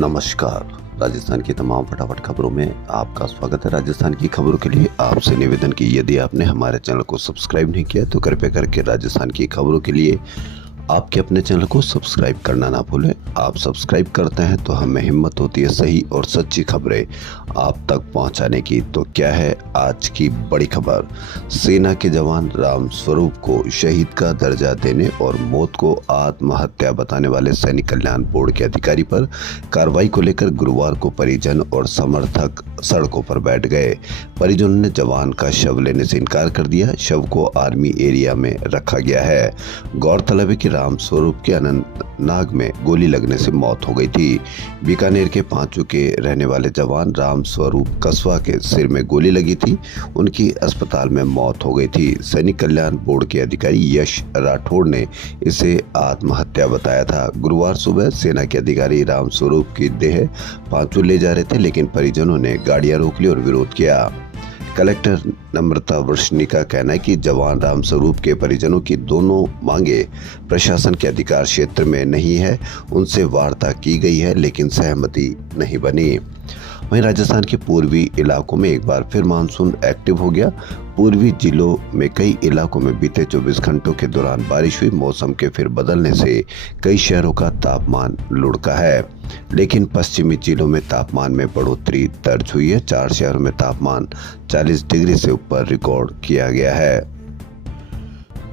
नमस्कार। राजस्थान की तमाम फटाफट खबरों में आपका स्वागत है। राजस्थान की खबरों के लिए आपसे निवेदन की यदि आपने हमारे चैनल को सब्सक्राइब नहीं किया तो कृपया करके राजस्थान की खबरों के लिए आपके अपने चैनल को सब्सक्राइब करना ना भूलें। आप सब्सक्राइब करते हैं तो हमें हिम्मत होती है सही और सच्ची खबरें आप तक पहुंचाने की। तो क्या है आज की बड़ी खबर? सेना के जवान राम स्वरूप को शहीद का दर्जा देने और मौत को आत्महत्या बताने वाले सैनिक कल्याण बोर्ड के अधिकारी पर कार्रवाई को लेकर गुरुवार को परिजन और समर्थक सड़कों पर बैठ गए। परिजनों ने जवान का शव लेने से इनकार कर दिया। शव को आर्मी एरिया में रखा गया है। गौरतलब है कि राम स्वरूप के अनंतनाग में गोली लगने से मौत हो गई थी। बीकानेर के पांचू के रहने वाले जवान राम स्वरूप कस्बा के सिर में गोली लगी थी। उनकी अस्पताल में मौत हो गई थी। सैनिक कल्याण बोर्ड के अधिकारी यश राठौड़ ने इसे आत्महत्या बताया था। गुरुवार सुबह सेना के अधिकारी राम स्वरूप की देह पांचू ले जा रहे थे, लेकिन परिजनों ने गाड़ियां रोक ली और विरोध किया। कलेक्टर नम्रता वृष्णी का कहना है कि जवान राम स्वरूप के परिजनों की दोनों मांगे प्रशासन के अधिकार क्षेत्र में नहीं है। उनसे वार्ता की गई है लेकिन सहमति नहीं बनी। वहीं राजस्थान के पूर्वी इलाकों में एक बार फिर मानसून एक्टिव हो गया। पूर्वी जिलों में कई इलाकों में बीते 24 घंटों के दौरान बारिश हुई। मौसम के फिर बदलने से कई शहरों का तापमान लुढ़का है, लेकिन पश्चिमी जिलों में तापमान में बढ़ोतरी दर्ज हुई है। 4 शहरों में तापमान 40 डिग्री से ऊपर रिकॉर्ड किया गया है।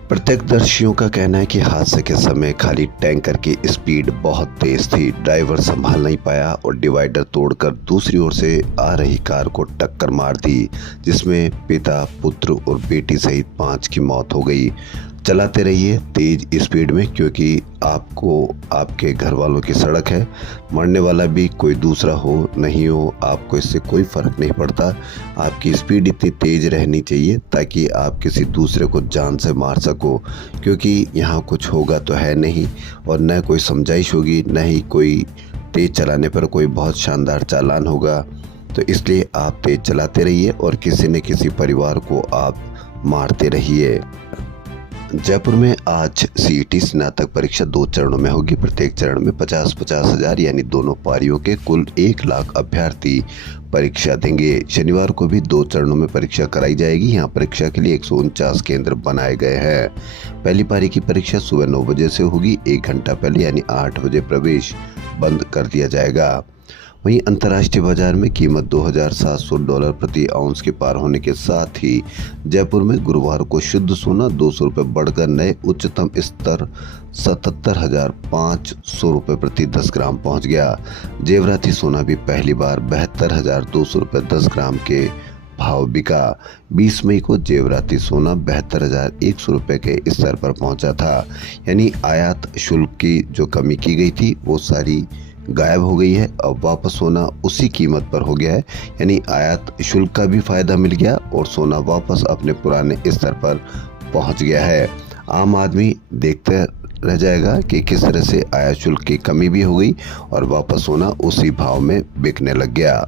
प्रत्यक्षदर्शियों का कहना है कि हादसे के समय खाली टैंकर की स्पीड बहुत तेज थी। ड्राइवर संभाल नहीं पाया और डिवाइडर तोड़कर दूसरी ओर से आ रही कार को टक्कर मार दी, जिसमें पिता, पुत्र और बेटी सहित 5 की मौत हो गई। चलाते रहिए तेज स्पीड में, क्योंकि आपको आपके घर वालों की सड़क है। मरने वाला भी कोई दूसरा हो नहीं हो, आपको इससे कोई फर्क नहीं पड़ता। आपकी स्पीड इतनी तेज रहनी चाहिए ताकि आप किसी दूसरे को जान से मार सको, क्योंकि यहाँ कुछ होगा तो है नहीं और न कोई समझाइश होगी, न ही कोई तेज चलाने पर कोई बहुत शानदार चालान होगा। तो इसलिए आप तेज चलाते रहिए और किसी न किसी परिवार को आप मारते रहिए। जयपुर में आज सीईटी स्नातक परीक्षा 2 चरणों में होगी। प्रत्येक चरण में 50-50 हजार यानी दोनों पारियों के कुल 1 लाख अभ्यर्थी परीक्षा देंगे। शनिवार को भी 2 चरणों में परीक्षा कराई जाएगी। यहाँ परीक्षा के लिए 149 केंद्र बनाए गए हैं। पहली पारी की परीक्षा सुबह 9 बजे से होगी। 1 घंटा पहले यानी 8 बजे प्रवेश बंद कर दिया जाएगा। वहीं अंतर्राष्ट्रीय बाजार में कीमत $2,700 प्रति आउंस के पार होने के साथ ही जयपुर में गुरुवार को शुद्ध सोना 200 रुपये बढ़कर नए उच्चतम स्तर 77,500 रुपये प्रति 10 ग्राम पहुंच गया। जेवराती सोना भी पहली बार 72,200 रुपये 10 ग्राम के भाव बिका। 20 मई को जेवराती सोना 72,100 रुपये के स्तर पर पहुंचा था। यानी आयात शुल्क की जो कमी की गई थी वो सारी गायब हो गई है। अब वापस सोना उसी कीमत पर हो गया है, यानी आयात शुल्क का भी फायदा मिल गया और सोना वापस अपने पुराने स्तर पर पहुंच गया है। आम आदमी देखते रह जाएगा कि किस तरह से आयात शुल्क की कमी भी हो गई और वापस सोना उसी भाव में बिकने लग गया।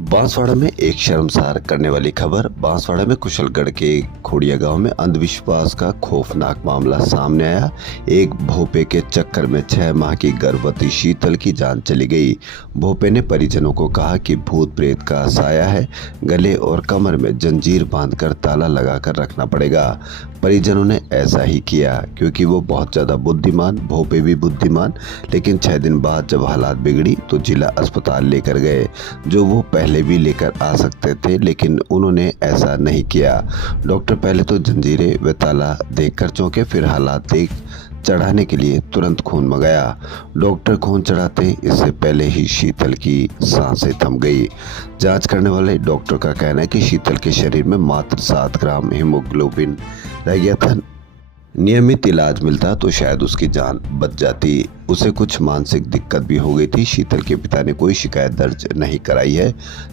बांसवाड़ा में एक शर्मसार करने वाली खबर। बांसवाड़ा में कुशलगढ़ के खोड़िया गांव में अंधविश्वास का खौफनाक मामला सामने आया। एक भोपे के चक्कर में 6 माह की गर्भवती शीतल की जान चली गई। भोपे ने परिजनों को कहा कि भूत प्रेत का साया है, गले और कमर में जंजीर बांधकर ताला लगाकर रखना पड़ेगा। परिजनों ने ऐसा ही किया क्योंकि वो बहुत ज़्यादा बुद्धिमान, भोपे भी बुद्धिमान। लेकिन 6 दिन बाद जब हालात बिगड़ी तो जिला अस्पताल लेकर गए, जो वो पहले भी लेकर आ सकते थे, लेकिन उन्होंने ऐसा नहीं किया। डॉक्टर पहले तो जंजीरें व ताला देखकर चौंके, फिर हालात देख चढ़ाने के लिए तुरंत खून मंगाया। डॉक्टर खून चढ़ाते इससे पहले ही शीतल की सांसें थम गई। जांच करने वाले डॉक्टर का कहना है कि शीतल के शरीर में मात्र 7 ग्राम हीमोग्लोबिन रह गया था। नियमित इलाज मिलता तो शायद उसकी जान बच जाती। उसे कुछ मानसिक दिक्कत भी हो गई थी। शीतल के पिता ने कोई शिकायत दर्ज नहीं कराई है।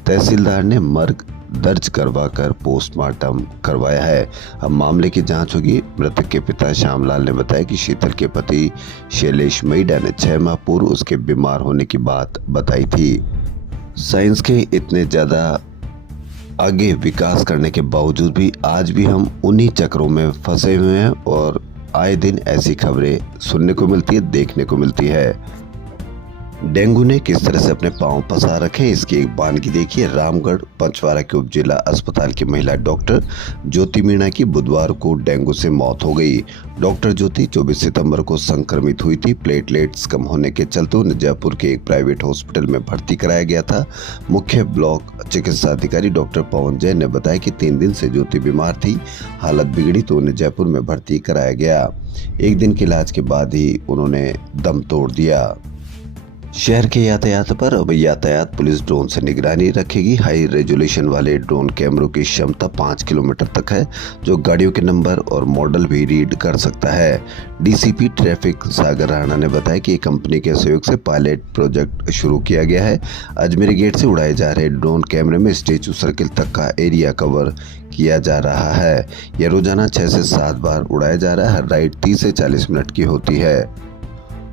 तहसीलदार ने मर्ग दर्ज करवाकर पोस्टमार्टम करवाया है। अब मामले की जांच होगी। मृतक के पिता श्यामलाल ने बताया कि शीतल के पति शैलेश मैडा ने 6 माह पूर्व उसके बीमार होने की बात बताई थी। साइंस के इतने ज़्यादा आगे विकास करने के बावजूद भी आज भी हम उन्हीं चक्रों में फंसे हुए हैं और आए दिन ऐसी खबरें सुनने को मिलती है, देखने को मिलती है। डेंगू ने किस तरह से अपने पांव पसार रखे इसकी एक बानगी देखिए। रामगढ़ पंचवारा के उप जिला अस्पताल की महिला डॉक्टर ज्योति मीणा की बुधवार को डेंगू से मौत हो गई। डॉक्टर ज्योति 24 सितंबर को संक्रमित हुई थी। प्लेटलेट्स कम होने के चलते उन्हें जयपुर के एक प्राइवेट हॉस्पिटल में भर्ती कराया गया था। मुख्य ब्लॉक चिकित्सा अधिकारी डॉक्टर पवन जैन ने बताया कि 3 दिन से ज्योति बीमार थी। हालत बिगड़ी तो उन्हें जयपुर में भर्ती कराया गया। 1 दिन के इलाज के बाद ही उन्होंने दम तोड़ दिया। शहर के यातायात पर अब यातायात पुलिस ड्रोन से निगरानी रखेगी। हाई रेजोल्यूशन वाले ड्रोन कैमरों की क्षमता 5 किलोमीटर तक है, जो गाड़ियों के नंबर और मॉडल भी रीड कर सकता है। डीसीपी ट्रैफिक सागर राणा ने बताया कि कंपनी के सहयोग से पायलट प्रोजेक्ट शुरू किया गया है। अजमेरी गेट से उड़ाए जा रहे ड्रोन कैमरे में स्टैचू सर्किल तक का एरिया कवर किया जा रहा है। यह रोजाना 6 से 7 बार उड़ाया जा रहा है। हर राइड 30 से 40 मिनट की होती है।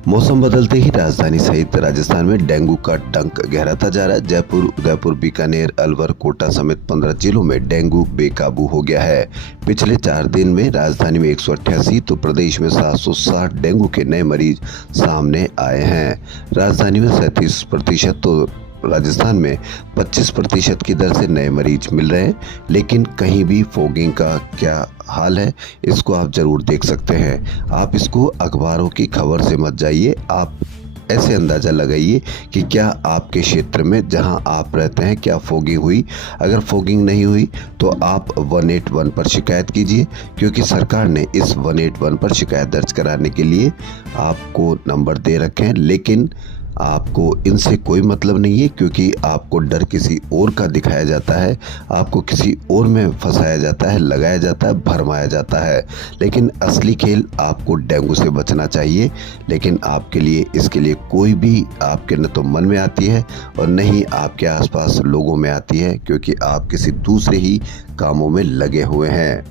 मौसम बदलते ही राजधानी सहित राजस्थान में डेंगू का डंक गहराता जा रहा है। जयपुर, उदयपुर, बीकानेर, अलवर, कोटा समेत 15 जिलों में डेंगू बेकाबू हो गया है। पिछले 4 दिन में राजधानी में 188 तो प्रदेश में 760 डेंगू के नए मरीज सामने आए हैं। राजधानी में 37% तो राजस्थान में 25% की दर से नए मरीज मिल रहे हैं। लेकिन कहीं भी फॉगिंग का क्या हाल है, इसको आप जरूर देख सकते हैं। आप इसको अखबारों की खबर से मत जाइए, आप ऐसे अंदाज़ा लगाइए कि क्या आपके क्षेत्र में जहां आप रहते हैं क्या फॉगिंग हुई। अगर फॉगिंग नहीं हुई तो आप 181 पर शिकायत कीजिए, क्योंकि सरकार ने इस 181 पर शिकायत दर्ज कराने के लिए आपको नंबर दे रखे हैं। लेकिन आपको इनसे कोई मतलब नहीं है, क्योंकि आपको डर किसी और का दिखाया जाता है, आपको किसी और में फंसाया जाता है, लगाया जाता है, भरमाया जाता है। लेकिन असली खेल आपको डेंगू से बचना चाहिए। लेकिन आपके लिए इसके लिए कोई भी आपके न तो मन में आती है और न ही आपके आसपास लोगों में आती है, क्योंकि आप किसी दूसरे ही कामों में लगे हुए हैं।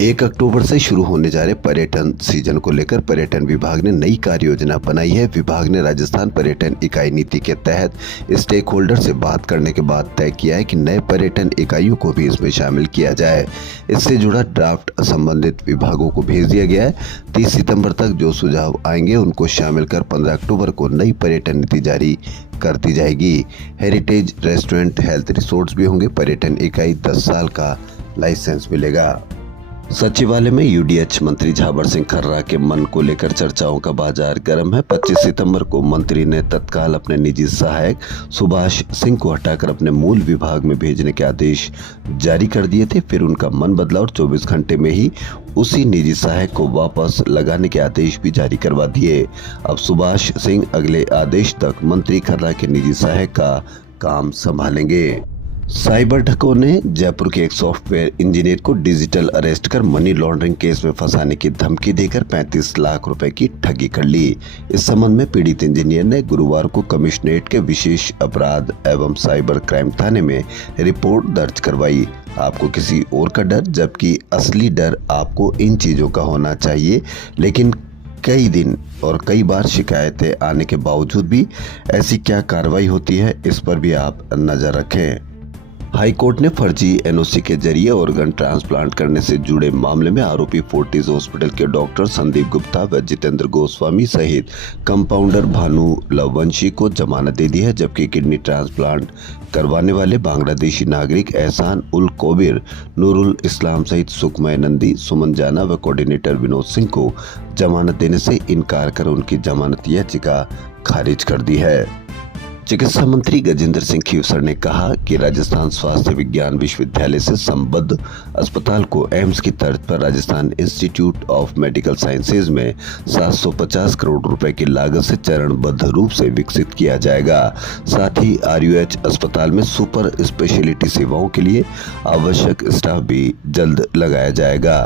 1 अक्टूबर से शुरू होने जा रहे पर्यटन सीजन को लेकर पर्यटन विभाग ने नई कार्य योजना बनाई है। विभाग ने राजस्थान पर्यटन इकाई नीति के तहत स्टेक होल्डर से बात करने के बाद तय किया है कि नए पर्यटन इकाइयों को भी इसमें शामिल किया जाए। इससे जुड़ा ड्राफ्ट संबंधित विभागों को भेज दिया गया है। 30 सितंबर तक जो सुझाव आएंगे उनको शामिल कर 15 अक्टूबर को नई पर्यटन नीति जारी कर दी जाएगी। हेरिटेज रेस्टोरेंट, हेल्थ रिसोर्ट्स भी होंगे। पर्यटन इकाई 10 साल का लाइसेंस मिलेगा। सचिवालय में यूडीएच मंत्री झाबर सिंह खर्रा के मन को लेकर चर्चाओं का बाजार गर्म है। 25 सितंबर को मंत्री ने तत्काल अपने निजी सहायक सुभाष सिंह को हटाकर अपने मूल विभाग में भेजने के आदेश जारी कर दिए थे। फिर उनका मन बदला और 24 घंटे में ही उसी निजी सहायक को वापस लगाने के आदेश भी जारी करवा दिए। अब सुभाष सिंह अगले आदेश तक मंत्री खर्रा के निजी सहायक का काम संभालेंगे। साइबर ठगों ने जयपुर के एक सॉफ्टवेयर इंजीनियर को डिजिटल अरेस्ट कर मनी लॉन्ड्रिंग केस में फंसाने की धमकी देकर 35 लाख रुपए की ठगी कर ली। इस संबंध में पीड़ित इंजीनियर ने गुरुवार को कमिश्नरेट के विशेष अपराध एवं साइबर क्राइम थाने में रिपोर्ट दर्ज करवाई। आपको किसी और का डर, जबकि असली डर आपको इन चीजों का होना चाहिए। लेकिन कई दिन और कई बार शिकायतें आने के बावजूद भी ऐसी क्या कार्रवाई होती है, इस पर भी आप नजर रखें। हाई कोर्ट ने फर्जी एनओसी के जरिए ऑर्गन ट्रांसप्लांट करने से जुड़े मामले में आरोपी फोर्टिस हॉस्पिटल के डॉक्टर संदीप गुप्ता व जितेंद्र गोस्वामी सहित कंपाउंडर भानु लववंशी को जमानत दे दी है। जबकि किडनी ट्रांसप्लांट करवाने वाले बांग्लादेशी नागरिक एहसान उल कोबिर, नूरुल इस्लाम सहित सुखमय नंदी, सुमन जाना व कोऑर्डिनेटर विनोद सिंह को जमानत देने से इनकार कर उनकी जमानत याचिका खारिज कर दी है। चिकित्सा मंत्री गजेंद्र सिंह खीवसर ने कहा कि राजस्थान स्वास्थ्य विज्ञान विश्वविद्यालय से संबद्ध अस्पताल को एम्स की तर्ज पर Rajasthan institute of medical sciences में 750 करोड़ रुपए की लागत से चरणबद्ध रूप से विकसित किया जाएगा। साथ ही आरयूएच अस्पताल में सुपर स्पेशलिटी सेवाओं के लिए आवश्यक स्टाफ भी जल्द लगाया जाएगा।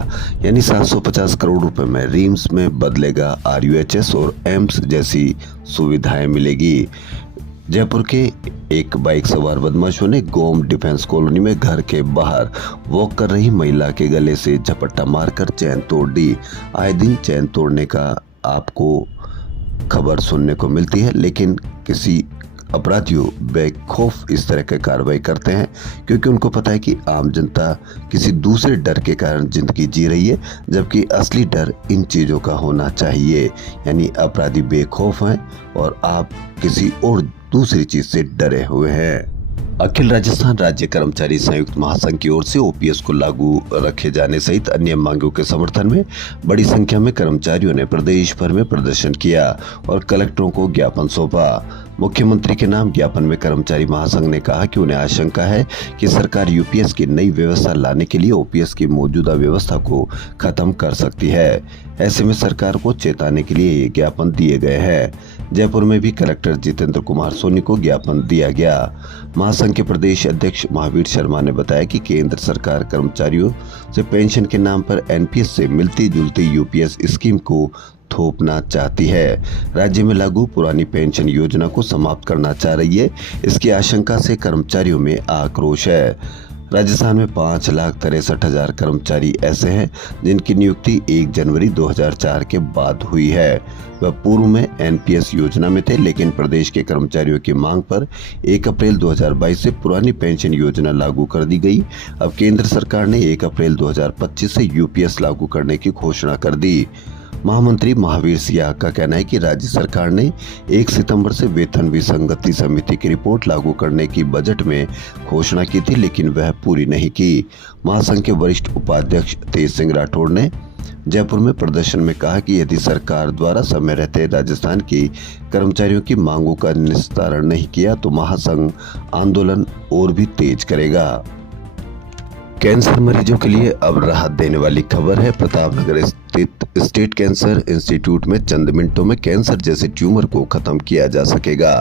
यानी 750 करोड़ रुपए में रिम्स में बदलेगा आरयूएचएस और एम्स जैसी सुविधाएं मिलेगी। जयपुर के एक बाइक सवार बदमाशों ने गोम डिफेंस कॉलोनी में घर के बाहर वॉक कर रही महिला के गले से झपट्टा मारकर चैन तोड़ दी। आए दिन चैन तोड़ने का आपको खबर सुनने को मिलती है, लेकिन किसी अपराधियों बेखौफ इस तरह की कार्रवाई करते हैं क्योंकि उनको पता है कि आम जनता किसी दूसरे डर के कारण जिंदगी जी रही है, जबकि असली डर इन चीज़ों का होना चाहिए। यानी अपराधी बेखौफ हैं और आप किसी और दूसरी चीज़ से डरे हुए हैं। अखिल राजस्थान राज्य कर्मचारी संयुक्त महासंघ की ओर से ओपीएस को लागू रखे जाने सहित अन्य मांगों के समर्थन में बड़ी संख्या में कर्मचारियों ने प्रदेश भर में प्रदर्शन किया और कलेक्टरों को ज्ञापन सौंपा। मुख्यमंत्री के नाम ज्ञापन में कर्मचारी महासंघ ने कहा कि उन्हें आशंका है कि सरकार यूपीएस की नई व्यवस्था लाने के लिए ओपीएस की मौजूदा व्यवस्था को खत्म कर सकती है। ऐसे में सरकार को चेताने के लिए ये ज्ञापन दिए गए हैं। जयपुर में भी कलेक्टर जितेंद्र कुमार सोनी को ज्ञापन दिया गया। महासंघ के प्रदेश अध्यक्ष महावीर शर्मा ने बताया कि केंद्र सरकार कर्मचारियों से पेंशन के नाम पर एनपीएस से मिलती जुलती यूपीएस स्कीम को थोपना चाहती है। राज्य में लागू पुरानी पेंशन योजना को समाप्त करना चाह रही है। इसकी आशंका से कर्मचारियों में आक्रोश है। राजस्थान में 5,63,000 कर्मचारी ऐसे हैं जिनकी नियुक्ति 1 जनवरी 2004 के बाद हुई है। वह पूर्व में एनपीएस योजना में थे, लेकिन प्रदेश के कर्मचारियों की मांग पर 1 अप्रैल 2022 से पुरानी पेंशन योजना लागू कर दी गई। अब केंद्र सरकार ने 1 अप्रैल 2025 से यूपीएस लागू करने की घोषणा कर दी। महामंत्री महावीर सियाह का कहना है कि राज्य सरकार ने 1 सितंबर से वेतन विसंगति समिति की रिपोर्ट लागू करने की बजट में घोषणा की थी, लेकिन वह पूरी नहीं की। महासंघ के वरिष्ठ उपाध्यक्ष तेज सिंह राठौड़ ने जयपुर में प्रदर्शन में कहा कि यदि सरकार द्वारा समय रहते राजस्थान की कर्मचारियों की मांगों का निस्तारण नहीं किया तो महासंघ आंदोलन और भी तेज करेगा। कैंसर मरीजों के लिए अब राहत देने वाली खबर है। प्रतापनगर स्थित स्टेट कैंसर इंस्टीट्यूट में चंद मिनटों में कैंसर जैसे ट्यूमर को खत्म किया जा सकेगा।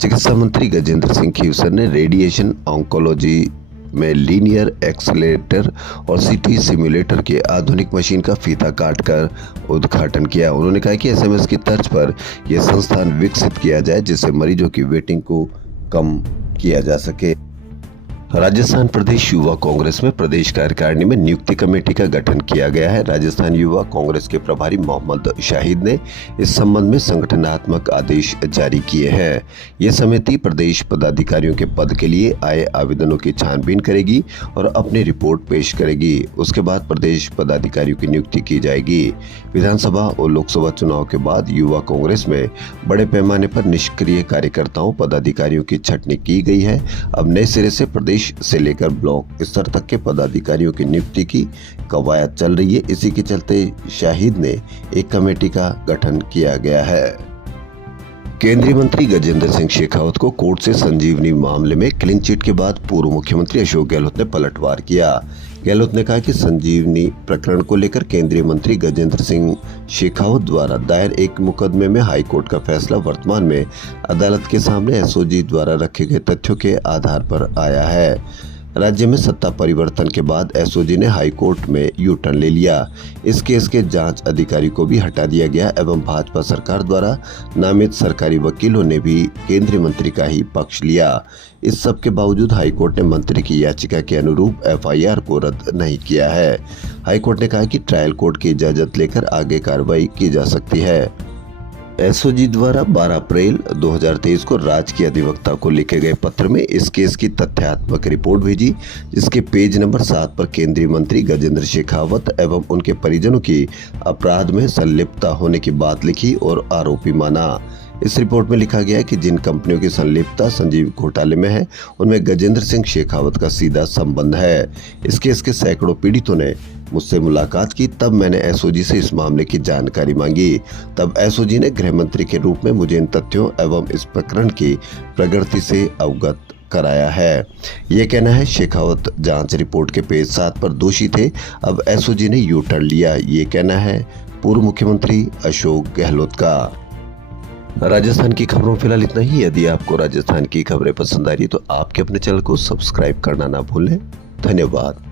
चिकित्सा मंत्री गजेंद्र सिंह खीवसर ने रेडिएशन ऑन्कोलॉजी में लीनियर एक्सेलेरेटर और सीटी सिम्युलेटर के आधुनिक मशीन का फीता काटकर उद्घाटन किया। उन्होंने कहा कि एसएमएस की तर्ज पर यह संस्थान विकसित किया जाए जिससे मरीजों की वेटिंग को कम किया जा सके। राजस्थान प्रदेश युवा कांग्रेस में प्रदेश कार्यकारिणी में नियुक्ति कमेटी का गठन किया गया है। राजस्थान युवा कांग्रेस के प्रभारी मोहम्मद शाहिद ने इस संबंध में संगठनात्मक आदेश जारी किए हैं। यह समिति प्रदेश पदाधिकारियों के पद के लिए आए आवेदनों की छानबीन करेगी और अपनी रिपोर्ट पेश करेगी। उसके बाद प्रदेश पदाधिकारियों की नियुक्ति की जाएगी। विधानसभा और लोकसभा चुनाव के बाद युवा कांग्रेस में बड़े पैमाने पर निष्क्रिय कार्यकर्ताओं पदाधिकारियों की छंटनी की गई है। अब नए सिरे से प्रदेश से लेकर ब्लॉक स्तर तक के पदाधिकारियों की नियुक्ति की कवायद चल रही है। इसी के चलते शाहिद ने एक कमेटी का गठन किया गया है। केंद्रीय मंत्री गजेंद्र सिंह शेखावत को कोर्ट से संजीवनी मामले में क्लीन चिट के बाद पूर्व मुख्यमंत्री अशोक गहलोत ने पलटवार किया। गहलोत ने कहा कि संजीवनी प्रकरण को लेकर केंद्रीय मंत्री गजेंद्र सिंह शेखावत द्वारा दायर एक मुकदमे में हाईकोर्ट का फैसला वर्तमान में अदालत के सामने एसओजी द्वारा रखे गए तथ्यों के आधार पर आया है। राज्य में सत्ता परिवर्तन के बाद एसओजी ने हाईकोर्ट में यू टर्न ले लिया। इस केस के जांच अधिकारी को भी हटा दिया गया एवं भाजपा सरकार द्वारा नामित सरकारी वकीलों ने भी केंद्रीय मंत्री का ही पक्ष लिया। इस सब के बावजूद हाईकोर्ट ने मंत्री की याचिका के अनुरूप एफआईआर को रद्द नहीं किया है। हाईकोर्ट ने कहा कि ट्रायल कोर्ट की इजाजत लेकर आगे कार्रवाई की जा सकती है। एसओजी द्वारा 12 अप्रैल 2023 को राज्य के अधिवक्ता को लिखे गए पत्र में इस केस की तथ्यात्मक रिपोर्ट भेजी, जिसके पेज नंबर 7 पर केंद्रीय मंत्री गजेंद्र शेखावत एवं उनके परिजनों की अपराध में संलिप्तता होने की बात लिखी और आरोपी माना। इस रिपोर्ट में लिखा गया है कि जिन कंपनियों की संलिप्तता संजीव घोटाले में है उनमें गजेंद्र सिंह शेखावत का सीधा संबंध है। इस केस के सैकड़ों पीड़ितों ने मुझसे मुलाकात की, तब मैंने एसओजी से इस मामले की जानकारी मांगी। तब एसओजी ने गृह मंत्री के रूप में मुझे इन तथ्यों एवं इस प्रकरण की प्रगति से अवगत कराया है। ये कहना है शेखावत जांच रिपोर्ट के पेज 7 पर दोषी थे, अब एसओजी ने यू टर्न लिया। ये कहना है पूर्व मुख्यमंत्री अशोक गहलोत का। राजस्थान की खबरों फिलहाल इतना ही। यदि आपको राजस्थान की खबरें पसंद आ रही तो आपके अपने चैनल को सब्सक्राइब करना ना भूलें। धन्यवाद।